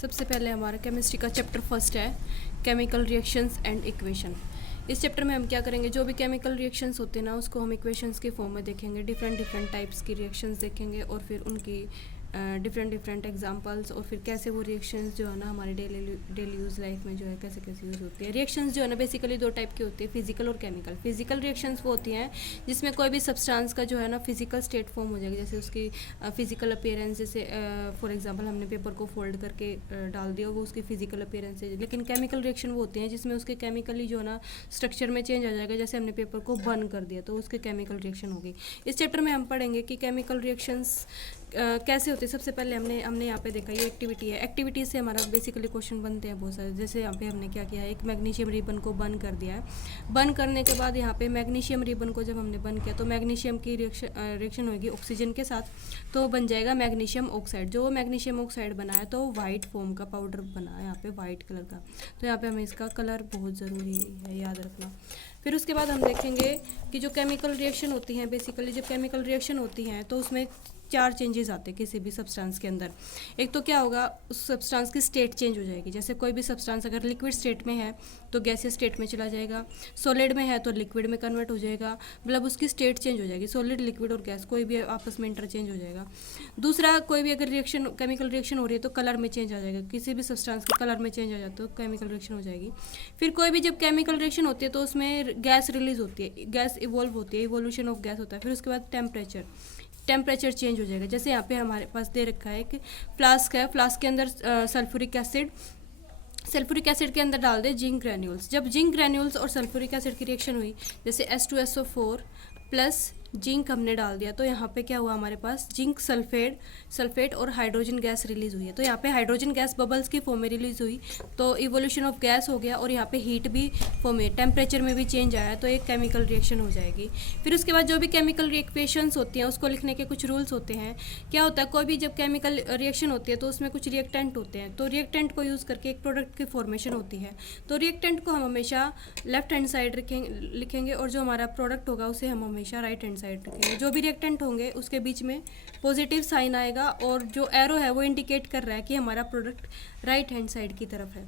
सबसे पहले हमारा केमिस्ट्री का चैप्टर फर्स्ट है केमिकल रिएक्शंस एंड इक्वेशन। इस चैप्टर में हम क्या करेंगे, जो भी केमिकल रिएक्शंस होते हैं ना उसको हम इक्वेशंस के फॉर्म में देखेंगे। डिफरेंट टाइप्स की रिएक्शंस देखेंगे और फिर उनकी डिफरेंट एग्जांपल्स और फिर कैसे वो रिएक्शंस जो है ना हमारे डेली यूज़ लाइफ में जो है कैसे कैसे यूज़ होती है। रिएक्शंस जो है ना बेसिकली दो टाइप की होती है, फिजिकल और केमिकल। फिजिकल रिएक्शंस वो होती हैं जिसमें कोई भी सब्सटेंस का जो है ना फिजिकल स्टेट फॉर्म हो जाएगा, जैसे उसकी फिजिकल अपीयरेंस। जैसे फॉर एग्जांपल हमने पेपर को फोल्ड करके डाल दिया, वो उसकी फिजिकल अपीयरेंस है। लेकिन केमिकल रिएक्शन वो होती हैं जिसमें उसके केमिकली जो है ना स्ट्रक्चर में चेंज आ जाएगा। जैसे हमने पेपर को बर्न कर दिया तो उसके केमिकल रिएक्शन होगी। इस चैप्टर में हम पढ़ेंगे कि केमिकल रिएक्शंस कैसे होते हैं। सबसे पहले हमने यहाँ पे देखा ये एक्टिविटी है। एक्टिविटी से हमारा बेसिकली क्वेश्चन बनते हैं बहुत सारे। जैसे यहाँ पे हमने क्या किया है, एक मैग्नीशियम रिबन को बर्न कर दिया है। बर्न करने के बाद यहाँ पे मैग्नीशियम रिबन को जब हमने बर्न किया तो मैग्नीशियम की रिएक्शन होगी ऑक्सीजन के साथ, तो बन जाएगा मैग्नीशियम ऑक्साइड। जो मैग्नीशियम ऑक्साइड बना है तो वाइट फॉर्म का पाउडर बना है यहाँ पे वाइट कलर का। तो यहाँ पे हमें इसका कलर बहुत ज़रूरी है याद रखना। फिर उसके बाद हम देखेंगे कि जो केमिकल रिएक्शन होती हैं, बेसिकली जब केमिकल रिएक्शन होती हैं तो उसमें चार चेंजेस आते हैं किसी भी सब्सटेंस के अंदर। एक तो क्या होगा, उस सब्सटेंस की स्टेट चेंज हो जाएगी। जैसे कोई भी सब्सटेंस अगर लिक्विड स्टेट में है तो गैसीय स्टेट में चला जाएगा, सॉलिड में है तो लिक्विड में कन्वर्ट हो जाएगा, मतलब उसकी स्टेट चेंज हो जाएगी। सॉलिड, लिक्विड और गैस कोई भी आपस में इंटरचेंज हो जाएगा। दूसरा, कोई भी अगर रिएक्शन केमिकल रिएक्शन हो रही है तो कलर में चेंज आ जाएगा। किसी भी सब्सटेंस के कलर में चेंज आ जाता है तो केमिकल रिएक्शन हो जाएगी। फिर कोई भी जब केमिकल रिएक्शन होती है तो उसमें गैस रिलीज होती है, गैस इवॉल्व होती है, इवोल्यूशन ऑफ गैस होता है। फिर उसके बाद टेम्परेचर चेंज हो जाएगा। जैसे यहाँ पे हमारे पास दे रखा है कि फ्लास्क है, फ्लास्क के अंदर सल्फ्यूरिक एसिड के अंदर डाल दे जिंक ग्रैन्यूल्स। जब जिंक ग्रैन्यूल्स और सल्फ्यूरिक एसिड की रिएक्शन हुई, जैसे H2SO4 प्लस जिंक हमने डाल दिया तो यहाँ पे क्या हुआ, हमारे पास जिंक सल्फेट और हाइड्रोजन गैस रिलीज हुई है। तो यहाँ पे हाइड्रोजन गैस बबल्स के फॉर्म में रिलीज हुई तो इवोल्यूशन ऑफ गैस हो गया और यहाँ पे हीट भी फॉर्म में, टेम्परेचर में भी चेंज आया तो एक केमिकल रिएक्शन हो जाएगी। फिर उसके बाद जो भी केमिकल रिएक्वेशंस होती हैं उसको लिखने के कुछ रूल्स होते हैं। क्या होता है, कोई भी जब केमिकल रिएक्शन होती है तो उसमें कुछ रिएक्टेंट होते हैं, तो रिएक्टेंट को यूज़ करके एक प्रोडक्ट की फॉर्मेशन होती है। तो रिएक्टेंट को हम हमेशा लेफ्ट हैंड साइड लिखेंगे और जो हमारा प्रोडक्ट होगा उसे हम हमेशा राइट हैंड साइड रखेंगे। जो भी रिएक्टेंट होंगे उसके बीच में पॉजिटिव साइन आएगा और जो एरो है वो इंडिकेट कर रहा है कि हमारा प्रोडक्ट राइट हैंड साइड की तरफ है।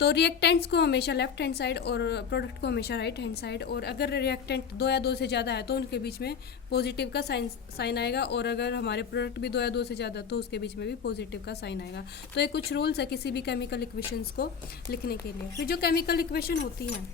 तो रिएक्टेंट्स को हमेशा लेफ्ट हैंड साइड और प्रोडक्ट को हमेशा राइट हैंड साइड। और अगर रिएक्टेंट दो या दो से ज़्यादा है तो उनके बीच में पॉजिटिव का साइन आएगा और अगर हमारे प्रोडक्ट भी दो या दो से ज़्यादा तो उसके बीच में भी पॉजिटिव का साइन आएगा। तो ये कुछ रूल्स है किसी भी केमिकल इक्वेशंस को लिखने के लिए। फिर जो केमिकल इक्वेशन होती हैं,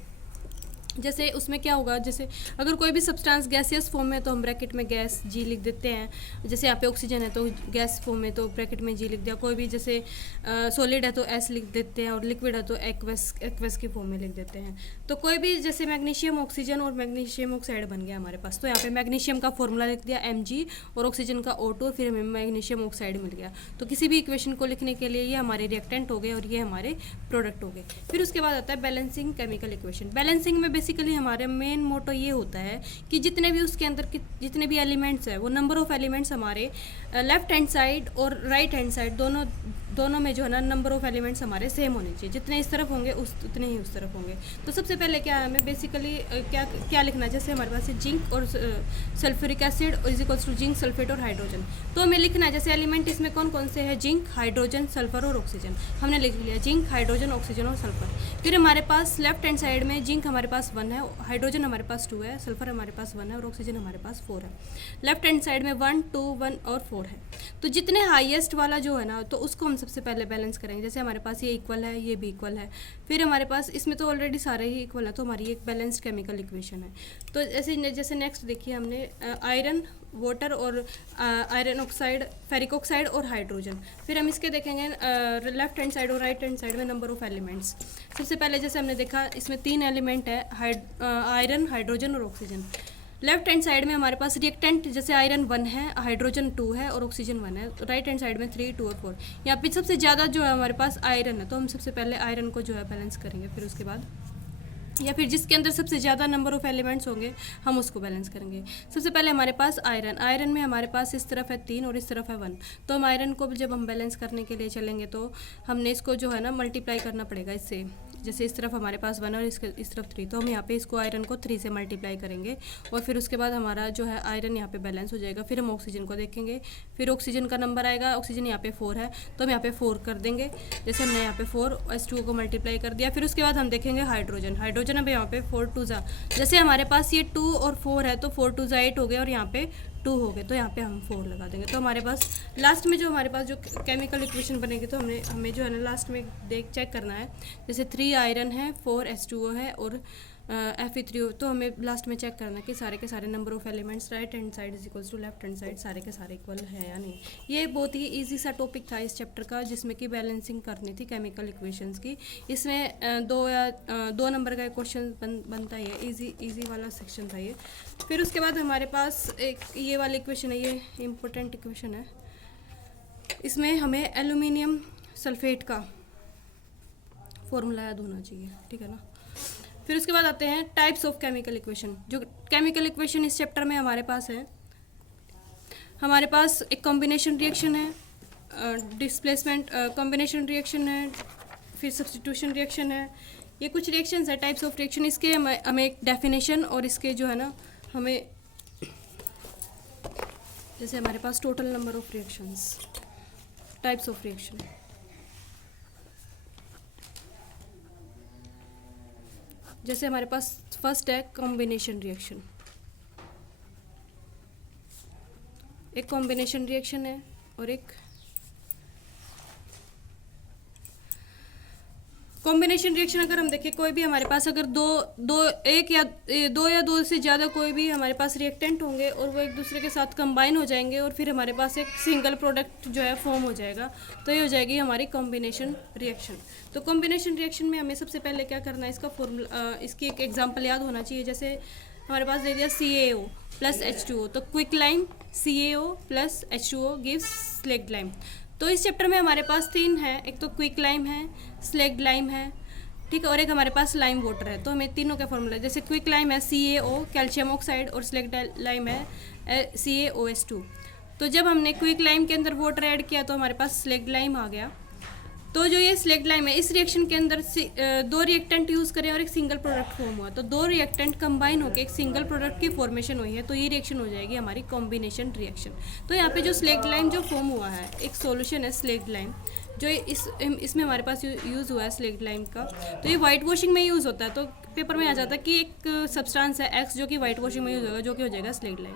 जैसे उसमें क्या होगा, जैसे अगर कोई भी सब्सटेंस गैसियस फॉर्म में तो हम ब्रैकेट में गैस जी लिख देते हैं। जैसे यहाँ पे ऑक्सीजन है तो गैस फॉर्म में तो ब्रैकेट में जी लिख दिया। कोई भी जैसे सॉलिड है तो एस लिख देते हैं और लिक्विड है तो एक्वस की फॉर्म में लिख देते हैं। तो कोई भी जैसे मैग्नीशियम ऑक्सीजन और मैग्नीशियम ऑक्साइड बन गया हमारे पास, तो यहाँ पे मैग्नीशियम का फॉर्मूला लिख दिया Mg और ऑक्सीजन का O2, फिर हमें मैग्नीशियम ऑक्साइड मिल गया। तो किसी भी इक्वेशन को लिखने के लिए ये हमारे रिएक्टेंट हो गए और ये हमारे प्रोडक्ट हो गए। फिर उसके बाद आता है बैलेंसिंग केमिकल इक्वेशन। बैलेंसिंग में बेसिकली हमारे मेन मोटो ये होता है कि जितने भी उसके अंदर जितने भी एलिमेंट्स है वो नंबर ऑफ एलिमेंट्स हमारे लेफ्ट हैंड साइड और राइट हैंड साइड दोनों में जो है ना नंबर ऑफ एलिमेंट्स हमारे सेम होने चाहिए। जितने इस तरफ होंगे उतने ही उस तरफ होंगे। तो सबसे पहले क्या है, हमें बेसिकली क्या लिखना है, जैसे हमारे पास है जिंक और sulphuric acid is equals to zinc, sulphate और हाइड्रोजन। तो हमें लिखना है जैसे एलिमेंट इसमें कौन कौन से हैं, जिंक, हाइड्रोजन, सल्फर और ऑक्सीजन। हमने लिख लिया जिंक, हाइड्रोजन, ऑक्सीजन और सल्फर। फिर हमारे पास लेफ्ट हैंड साइड में जिंक हमारे पास 1 है, हाइड्रोजन हमारे पास 2 है, सल्फर हमारे पास 1 है और ऑक्सीजन हमारे पास 4 है। लेफ्ट हैंड साइड में 1, 2, 1 और 4 है। तो जितने हाईएस्ट वाला जो है ना तो उसको हम सबसे पहले बैलेंस करेंगे। जैसे हमारे पास ये इक्वल है, ये भी इक्वल है। फिर हमारे पास इसमें तो ऑलरेडी सारे ही इक्वल है तो हमारी एक बैलेंस्ड केमिकल इक्वेशन है। तो जैसे नेक्स्ट देखिए हमने आयरन, वाटर और आयरन ऑक्साइड, फेरिक ऑक्साइड और हाइड्रोजन। फिर हम इसके देखेंगे लेफ्ट हैंड साइड और राइट हैंड साइड में नंबर ऑफ एलिमेंट्स। सबसे पहले जैसे हमने देखा इसमें 3 एलिमेंट है, आयरन, हाइड्रोजन और ऑक्सीजन। लेफ्ट हैंड साइड में हमारे पास रिएक्टेंट जैसे आयरन 1 है, हाइड्रोजन 2 है और ऑक्सीजन 1 है। राइट हैंड साइड में 3, 2 और 4। यहाँ पे सबसे ज़्यादा जो है हमारे पास आयरन है तो हम सबसे पहले आयरन को जो है बैलेंस करेंगे। फिर उसके बाद या फिर जिसके अंदर सबसे ज़्यादा नंबर ऑफ एलिमेंट्स होंगे हम उसको बैलेंस करेंगे। सबसे पहले हमारे पास आयरन में हमारे पास इस तरफ है 3 और इस तरफ है 1। तो हम आयरन को जब हम बैलेंस करने के लिए चलेंगे तो हमने इसको जो है ना मल्टीप्लाई करना पड़ेगा इससे। जैसे इस तरफ हमारे पास 1 और इस तरफ 3, तो हम यहाँ पे इसको आयरन को 3 से मल्टीप्लाई करेंगे और फिर उसके बाद हमारा जो है आयरन यहाँ पे बैलेंस हो जाएगा। फिर हम ऑक्सीजन को देखेंगे, फिर ऑक्सीजन का नंबर आएगा, ऑक्सीजन यहाँ पे 4 है तो हम यहाँ पे 4 कर देंगे। जैसे हमने यहाँ पे 4 H2O को मल्टीप्लाई कर दिया। फिर उसके बाद हम देखेंगे हाइड्रोजन अब यहाँ पे 4 2 जा, जैसे हमारे पास ये 2 और 4 है तो 4 2 जा 8 हो गए और यहाँ पे 2 हो गए, तो यहाँ पे हम 4 लगा देंगे। तो हमारे पास लास्ट में जो हमारे पास जो केमिकल इक्वेशन बनेगी तो हमें जो है ना लास्ट में चेक करना है। जैसे 3 आयरन है, 4 H2O है और Fe3O, तो हमें लास्ट में चेक करना है कि सारे के सारे number of elements right hand side is equals to left hand side सारे के सारे इक्वल है या नहीं। ये बहुत ही इजी सा टॉपिक था इस चैप्टर का, जिसमें कि बैलेंसिंग करनी थी केमिकल इक्वेशंस की। इसमें 2 नंबर का क्वेश्चन बनता है, इजी वाला सेक्शन था ये। फिर उसके बाद हमारे पास एक ये वाली इक्वेशन है, ये इम्पोर्टेंट इक्वेशन है। इसमें हमें एल्यूमिनियम सल्फेट का फॉर्मूला याद होना चाहिए, ठीक है ना। फिर उसके बाद आते हैं टाइप्स ऑफ केमिकल इक्वेशन। जो केमिकल इक्वेशन इस चैप्टर में हमारे पास है, हमारे पास एक कॉम्बिनेशन रिएक्शन है, डिस्प्लेसमेंट कॉम्बिनेशन रिएक्शन है, फिर सब्स्टिट्यूशन रिएक्शन है। ये कुछ रिएक्शंस है, टाइप्स ऑफ रिएक्शन। इसके हमें एक डेफिनेशन और इसके जो है ना हमें, जैसे हमारे पास total number of reactions, types of reaction. जैसे हमारे पास फर्स्ट है कॉम्बिनेशन रिएक्शन, एक कॉम्बिनेशन रिएक्शन है और एक कॉम्बिनेशन रिएक्शन। अगर हम देखें कोई भी हमारे पास अगर दो या दो से ज़्यादा कोई भी हमारे पास रिएक्टेंट होंगे और वो एक दूसरे के साथ कंबाइन हो जाएंगे और फिर हमारे पास एक सिंगल प्रोडक्ट जो है फॉर्म हो जाएगा, तो ये हो जाएगी हमारी कॉम्बिनेशन रिएक्शन। तो कॉम्बिनेशन रिएक्शन में हमें सबसे पहले क्या करना है, इसका फॉर्मूला, इसकी एक एग्जाम्पल याद होना चाहिए। जैसे हमारे पास दे दिया CaO प्लस H2O, तो quick lime CaO plus H2O gives slaked lime. तो इस चैप्टर में हमारे पास 3 है, एक तो क्विक लाइम है, स्लेक्ड लाइम है, ठीक है, और एक हमारे पास लाइम वाटर है। तो हमें तीनों का फॉर्मूला, जैसे क्विक लाइम है CaO कैल्शियम ऑक्साइड और स्लेक्ड लाइम है CaOH2। तो जब हमने क्विक लाइम के अंदर वाटर ऐड किया तो हमारे पास स्लेक्ड लाइम आ गया। तो जो ये स्लेक्ड लाइम है, इस रिएक्शन के अंदर 2 रिएक्टेंट यूज़ करें और एक सिंगल प्रोडक्ट फॉर्म हुआ, तो 2 रिएक्टेंट कंबाइन होकर एक सिंगल प्रोडक्ट की फॉर्मेशन हुई है, तो ये रिएक्शन हो जाएगी हमारी कॉम्बिनेशन रिएक्शन। तो यहाँ पे जो स्लेक्ड लाइम जो फॉर्म हुआ है, एक सॉल्यूशन है स्लेक्ड लाइम जो इसमें हमारे पास यूज़ हुआ है स्लेक्ड लाइम का। तो ये वाइट वॉशिंग में यूज़ होता है, तो पेपर में आ जाता है कि एक सब्सटेंस है X जो कि वाइट वॉशिंग में यूज़ होगा, जो कि हो जाएगा स्लेक्ड लाइम।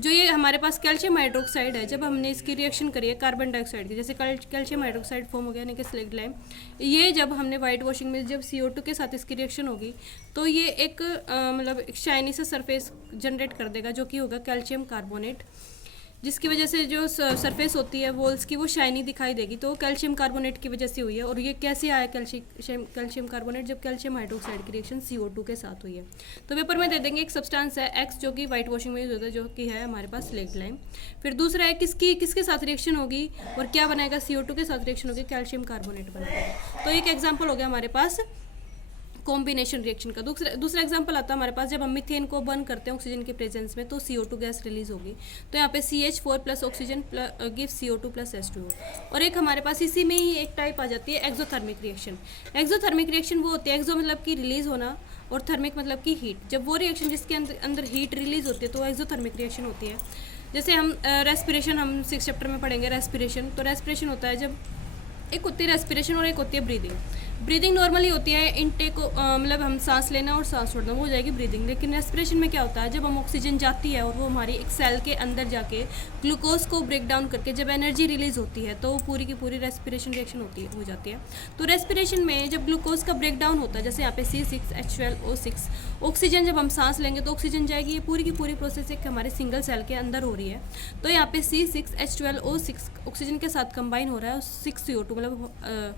जो ये हमारे पास कैल्शियम हाइड्रोक्साइड है, जब हमने इसकी रिएक्शन करी है कार्बन डाइऑक्साइड की, जैसे कैल्शियम हाइड्रोक्साइड फॉर्म हो गया, यानी कि स्लेक्ड लाइम, ये जब हमने वाइट वॉशिंग में जब CO2 के साथ इसकी रिएक्शन होगी तो ये एक मतलब शाइनी सा सरफेस जनरेट कर देगा, जो कि होगा कैल्शियम कार्बोनेट, जिसकी वजह से जो सरफेस होती है वॉल्स की वो शाइनी दिखाई देगी। तो कैल्शियम कार्बोनेट की वजह से हुई है। और ये कैसे आया कैल्शियम कार्बोनेट, जब कैल्शियम हाइड्रोक्साइड की रिएक्शन CO2 के साथ हुई है। तो पेपर में दे देंगे एक सब्सटेंस है X जो कि वाइट वॉशिंग में यूज होता है, जो कि है हमारे पास स्लेक्ड लाइम। फिर दूसरा है किसके साथ रिएक्शन होगी और क्या बनाएगा, CO2 के साथ रिएक्शन होगी, कैल्शियम कार्बोनेट बनाएगा। तो एक एग्जाम्पल हो गया हमारे पास कॉम्बिनेशन रिएक्शन का। दूसरा एग्जांपल आता है हमारे पास, जब हम मीथेन को बर्न करते हैं ऑक्सीजन के प्रेजेंस में तो CO2 गैस रिलीज होगी। तो यहाँ पे CH4 plus oxygen give CO2 plus H2O। और एक हमारे पास इसी में ही एक टाइप आ जाती है एक्सोथर्मिक रिएक्शन। एक्सोथर्मिक रिएक्शन वो होती है, एक्सो मतलब कि रिलीज होना और थर्मिक मतलब कि हीट। जब वो रिएक्शन जिसके अंदर हीट रिलीज होती है तो वो एक्सोथर्मिक रिएक्शन होती है। जैसे हम रेस्पिरेशन, हम 6 चैप्टर में पढ़ेंगे रेस्पिरेशन। तो रेस्पिरेशन होता है जब एक होती है रेस्पिरेशन और एक होती है ब्रीदिंग नॉर्मली होती है इनटेक, मतलब हम सांस लेना और सांस छोड़ना, वो हो जाएगी ब्रीदिंग। लेकिन रेस्पिरेशन में क्या होता है, जब हम ऑक्सीजन जाती है और वो हमारी एक सेल के अंदर जाके ग्लूकोज को ब्रेक डाउन करके जब एनर्जी रिलीज होती है तो वो पूरी की पूरी रेस्पिरेशन रिएक्शन हो जाती है। तो रेस्पिरेशन में जब ग्लूकोज का ब्रेक डाउन होता है, जैसे यहाँ पे C6H12O6, ऑक्सीजन जब हम सांस लेंगे तो ऑक्सीजन जाएगी, ये पूरी की पूरी प्रोसेस एक हमारे सिंगल सेल के अंदर हो रही है। तो यहाँ पे C6H12O6 ऑक्सीजन के साथ कंबाइन हो रहा है, 6CO2 मतलब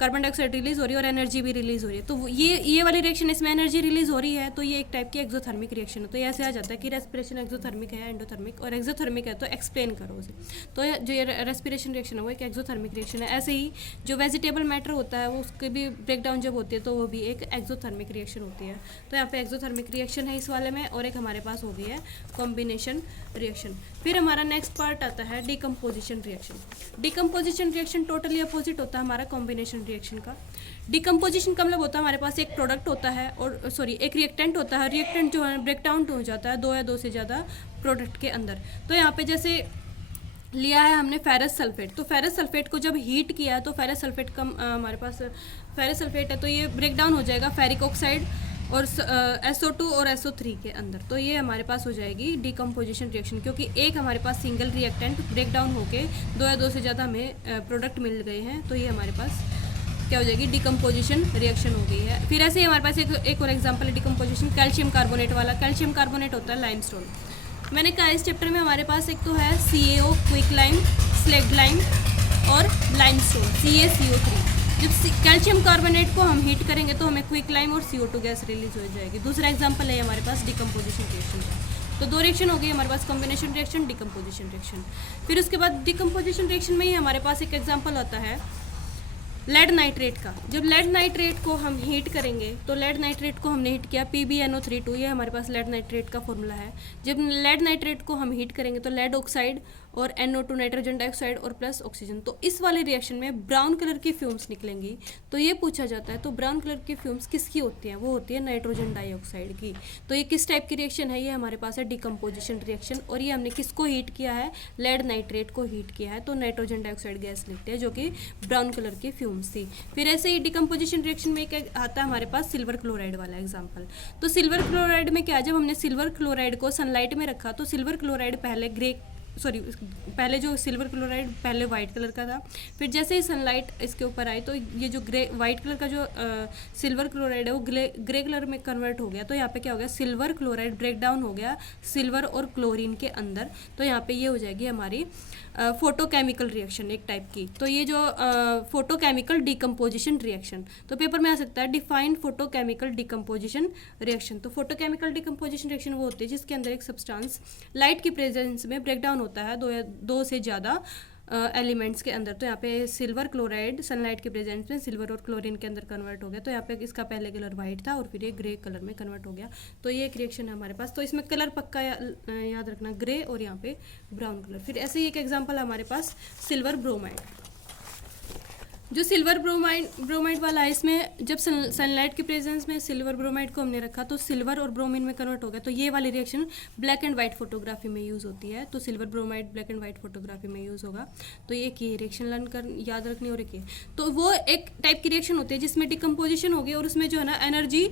कार्बन डाइऑक्साइड रिलीज हो रही है और एनर्जी भी रिलीज हो रही है। तो ये वाली रिएक्शन, इसमें एनर्जी रिलीज हो रही है, तो ये एक टाइप की एक्सोथर्मिक रिएक्शन है। तो ये ऐसे आ जाता है कि रेस्पिरेशन एक्सोथर्मिक है, एंडोथर्मिक, और एक्सोथर्मिक है तो एक्सप्लेन करो उसे। तो जो ये रेस्पिरेशन रिएक्शन है वो एक एक्सोथर्मिक रिएक्शन है। ऐसे ही जो वेजिटेबल मैटर होता है वो उसकी भी ब्रेक डाउन जब होती है तो वो भी एक एक्सोथर्मिक रिएक्शन होती है। तो यहाँ पे एक्सोथर्मिक रिएक्शन है इस वाले में, और एक हमारे पास हो गई है कॉम्बिनेशन रिएक्शन। फिर हमारा नेक्स्ट पार्ट आता है decomposition reaction. Decomposition reaction totally opposite होता है हमारा कॉम्बिनेशन रिएक्शन का। डिकम्पोजिशन का मतलब होता है हमारे पास एक प्रोडक्ट होता है और एक रिएक्टेंट होता है, रिएक्टेंट जो है ब्रेक डाउन हो जाता है दो या दो से ज़्यादा प्रोडक्ट के अंदर। तो यहाँ पे जैसे लिया है हमने फेरस सल्फेट, तो फेरस सल्फेट को जब हीट किया है तो फेरस सल्फेट का हमारे पास फेरस सल्फेट है तो ये ब्रेक डाउन हो जाएगा फेरिक ऑक्साइड और SO2 और SO3 के अंदर। तो ये हमारे पास हो जाएगी डिकम्पोजिशन रिएक्शन, क्योंकि एक हमारे पास सिंगल रिएक्टेंट ब्रेक डाउन होके दो या दो से ज़्यादा हमें प्रोडक्ट मिल गए हैं, तो ये हमारे पास क्या हो जाएगी डिकम्पोजिशन रिएक्शन हो गई है। फिर ऐसे ही हमारे पास एक और एग्जाम्पल है डिकम्पोजिशन कैल्शियम कार्बोनेट वाला। कैल्शियम कार्बोनेट होता है लाइमस्टोन। मैंने कहा इस चैप्टर में हमारे पास एक तो है CaO quick lime, slaked lime और लाइमस्टोन CaCO3। जब कैल्शियम कार्बोनेट को हम हीट करेंगे तो हमें क्विक लाइम और CO2 गैस रिलीज हो जाएगी। दूसरा एग्जांपल है हमारे पास डिकम्पोजिशन रिएक्शन का। तो दो रिएक्शन हो गई हमारे पास, कॉम्बिनेशन रिएक्शन, डिकम्पोजिशन रिएक्शन। फिर उसके बाद डिकम्पोजिशन रिएक्शन में ही हमारे पास एक एग्जाम्पल होता है लेड नाइट्रेट का। जब लेड नाइट्रेट को हम हीट करेंगे तो लेड नाइट्रेट को हमने हीट किया PbNO32, ये हमारे पास लेड नाइट्रेट का फॉर्मूला है। जब लेड नाइट्रेट को हम हीट करेंगे तो लेड ऑक्साइड और NO2 नाइट्रोजन डाइऑक्साइड और प्लस ऑक्सीजन। तो इस वाले रिएक्शन में ब्राउन कलर की फ्यूम्स निकलेंगी। तो ये पूछा जाता है तो ब्राउन कलर की फ्यूम्स किसकी होती हैं? वो होती है नाइट्रोजन डाइऑक्साइड की। तो ये किस टाइप की रिएक्शन है? ये हमारे पास है डिकम्पोजिशन रिएक्शन। और ये हमने किसको हीट किया है? लेड नाइट्रेट को हीट किया है, तो नाइट्रोजन डाइऑक्साइड गैस निकलती है जो कि ब्राउन कलर की फ्यूम्स थी। फिर ऐसे ही डिकम्पोजिशन रिएक्शन में एक आता है हमारे पास सिल्वर क्लोराइड वाला एग्जाम्पल। तो सिल्वर क्लोराइड में क्या है, जब हमने सिल्वर क्लोराइड को सनलाइट में रखा तो सिल्वर क्लोराइड पहले जो सिल्वर क्लोराइड पहले वाइट कलर का था, फिर जैसे ही सनलाइट इसके ऊपर आई तो ये जो वाइट कलर का जो सिल्वर क्लोराइड है वो ग्रे कलर में कन्वर्ट हो गया। तो यहाँ पे क्या हो गया, सिल्वर क्लोराइड ब्रेक डाउन हो गया सिल्वर और क्लोरीन के अंदर। तो यहाँ पे ये हो जाएगी हमारी फोटोकेमिकल रिएक्शन एक टाइप की। तो ये जो फोटोकेमिकल डिकम्पोजिशन रिएक्शन, तो पेपर में आ सकता है डिफाइन फोटोकेमिकल डिकम्पोजिशन रिएक्शन। तो फोटोकेमिकल डिकम्पोजिशन रिएक्शन वो होती है जिसके अंदर एक सब्सटेंस लाइट की प्रेजेंस में ब्रेक डाउन होता है दो से ज़्यादा एलिमेंट्स के अंदर। तो यहाँ पे सिल्वर क्लोराइड सनलाइट के प्रेजेंस में सिल्वर और क्लोरीन के अंदर कन्वर्ट हो गया। तो यहाँ पे इसका पहले कलर वाइट था और फिर ये ग्रे कलर में कन्वर्ट हो गया। तो ये एक रिएक्शन है हमारे पास। तो इसमें कलर पक्का याद रखना, ग्रे और यहाँ पे ब्राउन कलर। फिर ऐसे ही एक एग्जाम्पल है हमारे पास सिल्वर ब्रोमाइड। जो सिल्वर ब्रोमाइड वाला है, इसमें जब सनलाइट की प्रेजेंस में सिल्वर ब्रोमाइड को हमने रखा तो सिल्वर और ब्रोमीन में कन्वर्ट हो गया। तो ये वाली reaction black and white photography में यूज़ होती है। तो silver bromide black and white photography में यूज़ होगा। तो ये की रिएक्शन लर्न कर याद रखनी और एक ये, तो वो एक टाइप की रिएक्शन होती है जिसमें डिकम्पोजिशन होगी और उसमें जो है ना एनर्जी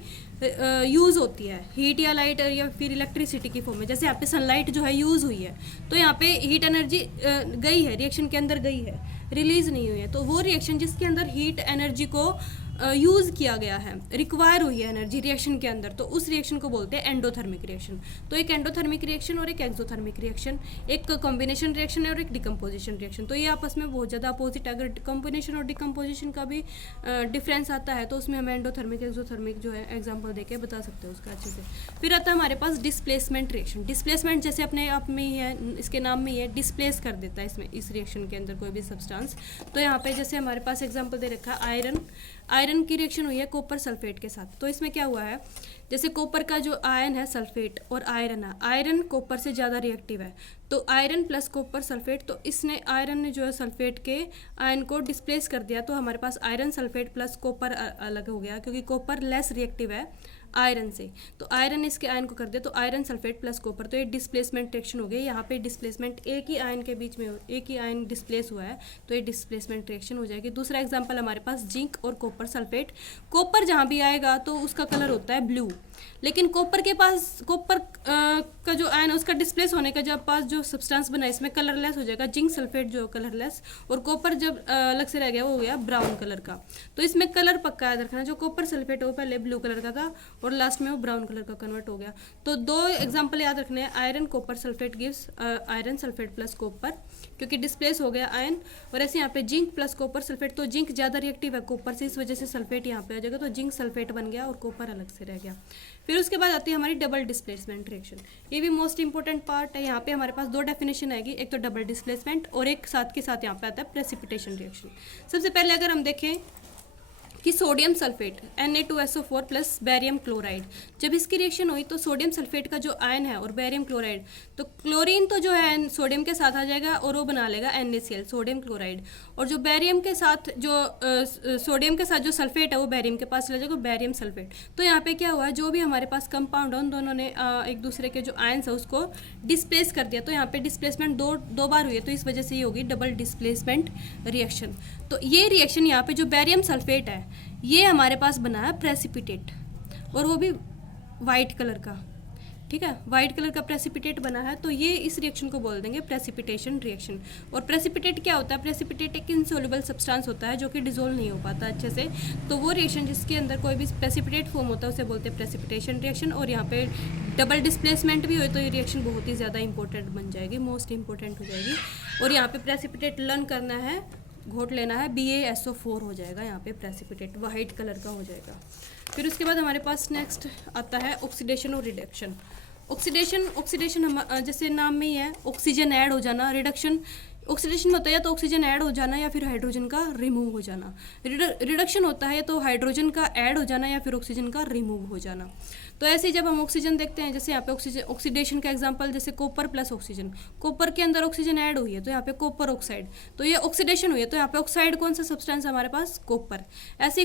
यूज़ होती है, हीट या लाइट या फिर इलेक्ट्रिसिटी की फॉर्म में। जैसे यहाँ पे सनलाइट जो है यूज़ हुई है तो यहाँ पे हीट एनर्जी गई है, रिएक्शन के अंदर गई है, रिलीज नहीं हुई है। तो वो रिएक्शन जिसके अंदर हीट एनर्जी को यूज़ किया गया है, रिक्वायर हुई है एनर्जी रिएक्शन के अंदर, तो उस रिएक्शन को बोलते हैं एंडोथर्मिक रिएक्शन। तो एक एंडोथर्मिक रिएक्शन और एक एक्सोथर्मिक रिएक्शन, एक कॉम्बिनेशन रिएक्शन है और एक डिकम्पोजिशन रिएक्शन। तो ये आपस में बहुत ज़्यादा अपोजिट है। अगर कॉम्बिनेशन और डिकम्पोजिशन का भी डिफरेंस आता है तो उसमें हमें एंडोथर्मिक एक्सोथर्मिक जो है एग्जाम्पल देके बता सकते हैं उसका अच्छे से। फिर आता है हमारे पास डिस्प्लेसमेंट रिएक्शन। डिस्प्लेसमेंट जैसे अपने आप में ही है, इसके नाम में ही है, डिस्प्लेस कर देता है इसमें इस रिएक्शन के अंदर कोई भी सब्सटेंस। तो यहाँ पे जैसे हमारे पास एग्जाम्पल दे रखा है आयरन की रिएक्शन हुई है कॉपर सल्फेट के साथ। तो इसमें क्या हुआ है, जैसे कॉपर का जो आयन है सल्फेट और आयरन है, आयरन कॉपर से ज़्यादा रिएक्टिव है। तो आयरन प्लस कॉपर सल्फेट, तो इसने आयरन ने जो है सल्फेट के आयन को डिस्प्लेस कर दिया। तो हमारे पास आयरन सल्फेट प्लस कॉपर अलग हो गया, क्योंकि कॉपर लेस रिएक्टिव है आयरन से। तो आयरन इसके आयन को कर दिया, तो आयरन सल्फेट प्लस कॉपर, तो ये डिस्प्लेसमेंट रिएक्शन हो गई। यहाँ पे डिस्प्लेसमेंट एक ही आयन के बीच में एक ही आयन डिस्प्लेस हुआ है, तो ये डिस्प्लेसमेंट रिएक्शन हो जाएगी। दूसरा एग्जांपल हमारे पास जिंक और कॉपर सल्फेट। कॉपर जहाँ भी आएगा तो उसका कलर होता है ब्लू, लेकिन कॉपर के पास कॉपर का जो आयन है उसका डिस्प्लेस होने का जब पास जो सब्सटेंस बना इसमें कलरलेस हो जाएगा। जिंक सल्फेट जो कलरलेस, और कॉपर जब अलग से रह गया वो हो गया ब्राउन कलर का। तो इसमें कलर पक्का याद रखना, जो कॉपर सल्फेट है वो पहले ब्लू कलर का था और लास्ट में वो ब्राउन कलर का कन्वर्ट हो गया। तो दो एग्जाम्पल याद रखने हैं, iron copper sulphate gives iron sulphate plus copper, क्योंकि डिस्प्लेस हो गया आयन। और ऐसे यहाँ पे जिंक प्लस कॉपर सल्फेट, तो जिंक ज़्यादा रिएक्टिव है कॉपर से, इस वजह से सल्फेट यहाँ पे आ जाएगा, तो जिंक सल्फेट बन गया और कॉपर अलग से रह गया। फिर उसके बाद आती है हमारी डबल डिस्प्लेसमेंट रिएक्शन। ये भी मोस्ट इंपॉर्टेंट पार्ट है। यहाँ पे हमारे पास दो डेफिनेशन आएगी, एक तो डबल डिस्प्लेसमेंट और एक साथ के साथ यहाँ पे आता है प्रेसिपिटेशन रिएक्शन। सबसे पहले अगर हम देखें कि sodium sulphate Na2SO4 plus barium chloride, जब इसकी रिएक्शन हुई तो सोडियम सल्फेट का जो आयन है और बैरियम क्लोराइड, तो क्लोरीन तो जो है सोडियम के साथ आ जाएगा और वो बना लेगा NaCl सोडियम क्लोराइड, और जो बैरियम के साथ जो सोडियम के साथ जो सल्फेट है वो बैरियम के पास चला जाएगा बैरियम सल्फेट। तो यहाँ पे क्या हुआ है, जो भी हमारे पास कंपाउंड है उन दोनों ने एक दूसरे के जो आयन्स है उसको डिस्प्लेस कर दिया, तो यहाँ पे डिस्प्लेसमेंट दो बार हुई है, तो इस वजह से ये होगी डबल डिस्प्लेसमेंट रिएक्शन। तो ये रिएक्शन यहाँ पे जो बैरियम सल्फेट है ये हमारे पास बना है प्रेसिपिटेट, और वो भी वाइट कलर का, ठीक है, वाइट कलर का प्रेसिपिटेट बना है। तो ये इस रिएक्शन को बोल देंगे प्रेसिपिटेशन रिएक्शन। और प्रेसिपिटेट क्या होता है, प्रेसिपिटेट एक इनसोल्युबल सब्सटेंस होता है जो कि डिसोल्व नहीं हो पाता अच्छे से, तो वो रिएक्शन जिसके अंदर कोई भी प्रेसिपिटेट फॉर्म होता है उसे बोलते हैं प्रेसिपिटेशन रिएक्शन। और यहाँ पे डबल डिस्प्लेसमेंट भी हो तो ये रिएक्शन बहुत ही ज़्यादा इंपॉर्टेंट बन जाएगी, मोस्ट इंपॉर्टेंट हो जाएगी। और यहाँ पे प्रेसिपिटेट लर्न करना है, घोट लेना है, BaSO4 हो जाएगा यहाँ पे प्रेसिपिटेट, वाइट कलर का हो जाएगा। फिर उसके बाद हमारे पास नेक्स्ट आता है ऑक्सीडेशन और रिडक्शन। ऑक्सीडेशन हम जैसे नाम में ही है, ऑक्सीजन ऐड हो जाना। रिडक्शन, ऑक्सीडेशन होता है या तो ऑक्सीजन ऐड हो जाना या फिर हाइड्रोजन का रिमूव हो जाना। रिडक्शन होता है तो हाइड्रोजन का ऐड हो जाना या फिर ऑक्सीजन का रिमूव हो जाना। तो ऐसे ही जब हम ऑक्सीजन देखते हैं, जैसे यहाँ पे ऑक्सीडेशन का एग्जांपल जैसे कॉपर प्लस ऑक्सीजन, कॉपर के अंदर ऑक्सीजन ऐड हुई है तो यहाँ पे कॉपर ऑक्साइड, तो ये ऑक्सीडेशन हुई है, तो यहाँ पे ऑक्साइड कौन सा सब्सटेंस है हमारे पास, कॉपर। ऐसे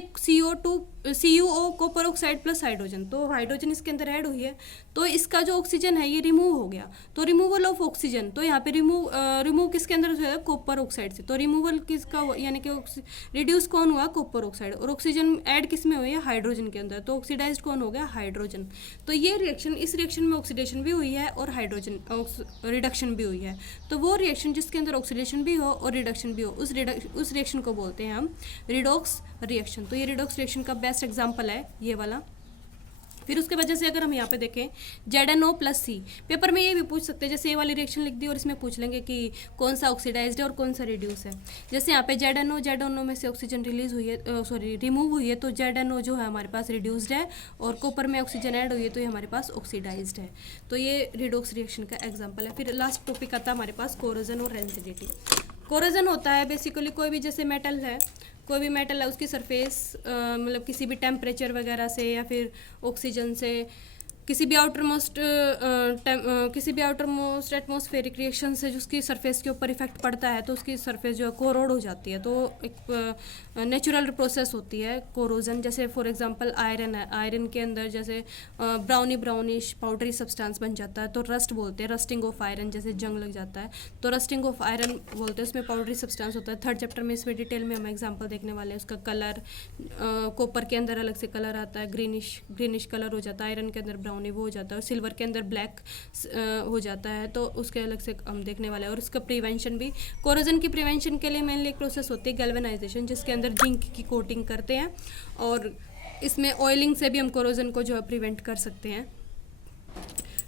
CuO copper oxide plus hydrogen, तो हाइड्रोजन इसके अंदर ऐड हुई है तो इसका जो ऑक्सीजन है ये रिमूव हो गया, तो रिमूवल ऑफ ऑक्सीजन, तो यहाँ पे रिमूव किसके अंदर हुआ, कॉपर ऑक्साइड से। तो रिमूवल किसका हुआ, यानी कि रिड्यूस कौन हुआ, कॉपर ऑक्साइड, और ऑक्सीजन ऐड किस में हुई है, हाइड्रोजन के अंदर, तो ऑक्सीडाइज कौन हो गया, हाइड्रोजन। तो ये रिएक्शन, इस रिएक्शन में ऑक्सीडेशन भी हुई है और हाइड्रोजन रिडक्शन भी हुई है। तो वो रिएक्शन जिसके अंदर ऑक्सीडेशन भी हो और रिडक्शन भी हो, उस रिएक्शन को बोलते हैं हम रिडॉक्स रिएक्शन। तो ये रिडॉक्स रिएक्शन का बेस्ट एग्जांपल है ये वाला। फिर उसके वजह से अगर हम यहाँ पे देखें ZnO+C, पेपर में ये भी पूछ सकते हैं, जैसे ये वाली रिएक्शन लिख दी और इसमें पूछ लेंगे कि कौन सा ऑक्सीडाइज्ड है और कौन सा रिड्यूस है। जैसे यहाँ पे ZnO में से ऑक्सीजन रिलीज हुई है, रिमूव हुई है, तो ZnO जो है हमारे पास रिड्यूस्ड है, और कॉपर में ऑक्सीजन ऐड हुई है तो ये हमारे पास ऑक्सीडाइज्ड है। तो ये रिडॉक्स रिएक्शन का एग्जाम्पल है। फिर लास्ट टॉपिक आता है हमारे पास कोरोजन और रेंसिडिटी। कोरोजन होता है बेसिकली कोई भी जैसे मेटल है, कोई भी मेटल है उसकी सरफेस मतलब किसी भी टेम्परेचर वगैरह से या फिर ऑक्सीजन से, किसी भी आउटर मोस्ट एटमॉस्फेरिक रिएक्शन से जो उसकी सरफेस के ऊपर इफेक्ट पड़ता है तो उसकी सरफेस जो है कोरोड हो जाती है। तो एक नेचुरल प्रोसेस होती है कोरोजन। जैसे फॉर एग्जांपल आयरन है, आयरन के अंदर जैसे ब्राउनिश पाउडरी सब्सटेंस बन जाता है तो रस्ट बोलते हैं, रस्टिंग ऑफ आयरन, जैसे जंग लग जाता है तो रस्टिंग ऑफ आयरन बोलते हैं, उसमें पाउडरी सब्सटेंस होता है। थर्ड चैप्टर में इसमें डिटेल में हम एग्जाम्पल देखने वाले हैं। उसका कलर, कॉपर के अंदर अलग से कलर आता है, ग्रीनिश कलर हो जाता है, आयरन के अंदर ब्राउनी वो हो जाता है, और सिल्वर के अंदर ब्लैक हो जाता है, तो उसके अलग से हम देखने वाले हैं। और उसका प्रिवेंशन भी, कोरोजन की प्रिवेंशन के लिए मेनली एक प्रोसेस होती है गैल्वेनाइजेशन, जिसके अंदर जिंक की कोटिंग करते हैं, और इसमें ऑयलिंग से भी हम कोरोजन को जो है प्रिवेंट कर सकते हैं।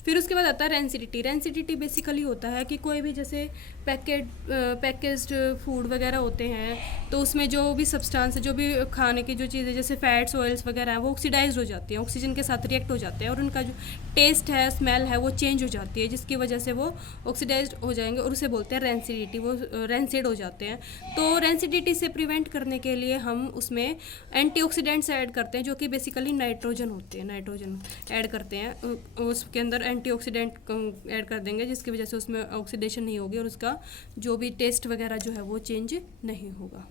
फिर उसके बाद आता है रेंसिडिटी। रेंसिडिटी बेसिकली होता है कि कोई भी जैसे पैकेज्ड फूड वगैरह होते हैं तो उसमें जो भी सब्सटेंस है, जो भी खाने की जो चीज़ें जैसे फैट्स ऑयल्स वगैरह हैं वो ऑक्सीडाइज हो जाती हैं, ऑक्सीजन के साथ रिएक्ट हो जाते हैं, और उनका जो टेस्ट है, स्मेल है वो चेंज हो जाती है, जिसकी वजह से वो ऑक्सीडाइज हो जाएंगे और उसे बोलते हैं रेंसिडिटी, वो रेंसिड हो जाते हैं। तो रेंसिडिटी से प्रिवेंट करने के लिए हम उसमें एंटीऑक्सीडेंट्स ऐड करते हैं, जो कि बेसिकली नाइट्रोजन होते हैं, नाइट्रोजन ऐड करते हैं, उसके अंदर एंटीऑक्सीडेंट ऐड कर देंगे, जिसकी वजह से उसमें ऑक्सीडेशन नहीं होगी और उसका जो भी टेस्ट वगैरह जो है वो चेंज नहीं होगा।